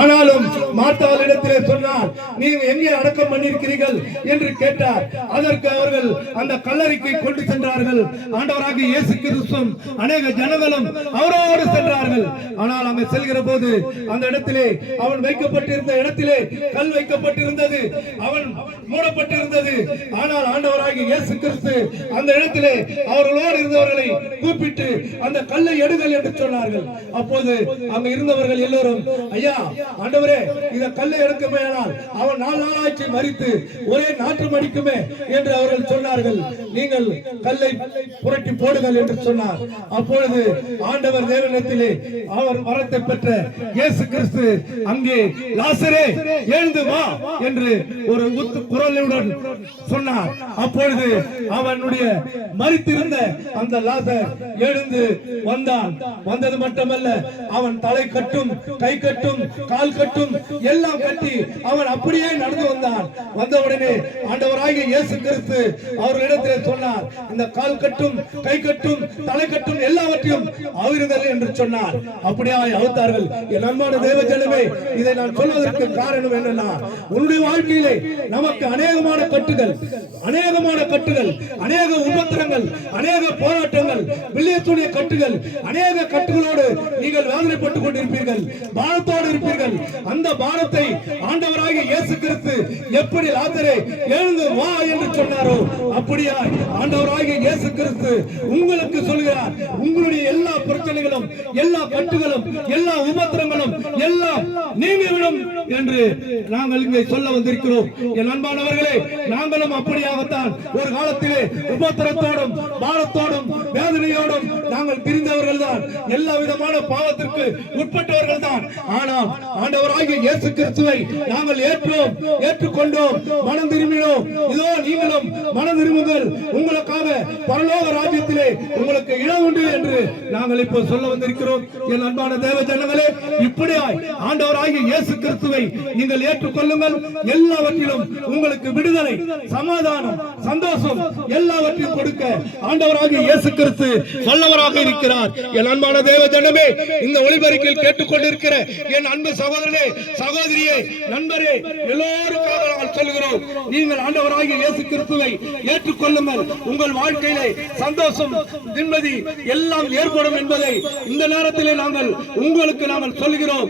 ஆனாலும் மார்த்தாளிடத்திலே சொன்னார், நீங்க எங்கே அடக்கம் பண்ணியிருக்கிறீர்கள் என்று கேட்டார். அதற்கு அவர்கள் அந்த கல்லறைக்கு கொண்டு சென்றார்கள். ஆண்டவராக இயேசு கிறிஸ்துவும் அநேக ஜனங்களும் அவரோடு சென்றார்கள். ஆனால் அங்கு செல்கிற போது அந்த இடத்திலே அவன் வைக்கப்பட்டிருந்த இடத்திலே கல் வைக்கப்பட்டிருந்தது, அவன் மூடப்பட்டிருந்தது. ஆனால் ஆண்டவராக இயேசு கிறிஸ்து அந்த இடத்திலே அவர்களோடு இருந்தவர்களை கூப்பிட்டு அந்த கல்லை எடுங்கள் என்று சொன்னார்கள். அப்போது அங்க இருந்தவர்கள் எல்லோரும், ஐயா ஆண்டவரே, இந்த கல்லை எடுக்க போயானால் அவன் 4 நாளாச்சு மரித்து ஒரே நாற்று மடிக்குமே என்று அவர்கள் சொன்னார்கள். நீங்கள் கல்லை புரட்டி போடுங்கள் என்று சொன்னார். அப்பொழுது ஆண்டவர் தேவனிடத்திலே அவர் வரத்தை பெற்ற இயேசு கிறிஸ்து அங்கே, லாசரே எழுந்து வா என்று ஒரு குரலுடன் சொன்னார். அப்பொழுது அவனுடைய மரித்திருந்த அந்த லாசர் எழுந்து வந்தான். வந்தது மட்டுமல்ல, அவன் தலை கட்டும், கை கட்டும், கால் கட்டும் எல்லாம் கட்டி அவன் அப்படியே நடந்து வந்தான். வந்தவுடனே ஆண்டவராகிய இயேசு கிறிஸ்து அவர்களிடத்தில் சொன்னார், இந்த கால் கட்டும், கை கட்டும், தலை கட்டும் எல்லாவற்றையும் அவிருங்கள் என்று சொன்னார். அப்படியே அவுத்தார்கள். என் அன்பான தேவ ஜனமே, இதை நான் சொல்வதற்கு காரணம் என்னன்னா, உன்னுடைய வாழ்க்கையிலே நமக்கு அநேகமான கட்டுகள், அநேக உபத்திரங்கள், அநேக போராட்டங்கள், வில்லியத்துடைய கட்டுகள், அநேக கட்டுகளோடு நீங்கள் வேதனைப்பட்டுக் கொண்டிருப்பீர்கள், பாரத்தோடு இருப்பீர்கள். அந்த பாரத்தை ஆண்டவராகிய இயேசு கிறிஸ்து எப்படி லாசரே எழுந்து வா என்று சொன்னாரோ, அப்படியா ஆண்டவராகிய இயேசு கிறிஸ்து உங்களுக்கு சொல்கிறார், உங்களுடைய எல்லா பிரச்சனைகளும், எல்லா கட்டுகளும், எல்லா உபத்திரங்களும் எல்லாம் நீங்கிவிடும் என்று நாங்கள் இங்கே சொல்ல வந்திருக்கிறோம். என் அன்பானவர்களே, நாங்களும் அப்படியாகத்தான் ஒரு காலத்திலே உபத்திரத்தோடும், பாரத்தோடும், வேதனையோடும் நாங்கள் பிரிந்தவர்கள் தான், எல்லா விதமான பாவத்திற்கு உட்பட்டவர்கள் தான். ஆனால் ஆண்டவராகிய இயேசு கிறிஸ்துவை நாங்கள் ஏற்றுக்கொண்டோம், மனம் திரும்பினோம். இதோ நீங்களும் மனம் திரும்புங்கள், உங்களுக்காக பரலோக ராஜ்யத்திலே உங்களுக்கு இடம் உண்டு என்று நாங்கள் இப்போ சொல்ல வந்திருக்கிறோம். என் அன்பான தேவ ஜனங்களே, இப்படியாய் ஆண்டவராகிய இயேசு கிறிஸ்துவை நீங்கள் ஏற்றுக்கொள்ளுங்கள். எல்லாவற்றிலும் உங்களுக்கு விடுதலை, சமாதானம், சந்தோஷம் எல்லாவற்றையும் கொடுக்க ஆண்டவராகிய இயேசு கிறிஸ்து வல்லவராக இருக்கிறார். என் அன்பான தேவ ஜனமே, இந்த ஒளிபரப்பில் கேட்டுக்கொண்டிருக்கிற என் அன்பு சகோதரனே, சகோதரியே, நண்பரே, எல்லோருக்காக நாங்கள் சொல்கிறோம், நீங்கள் ஆண்டவராகிய இயேசு கிறிஸ்துவை ஏற்றுக்கொள்ளுங்கள். உங்கள் வாழ்க்கையிலே சந்தோஷம், நிம்மதி எல்லாம் ஏற்படும் என்பதை இந்த நேரத்திலே நாங்கள் உங்களுக்கு சொல்கிறோம்.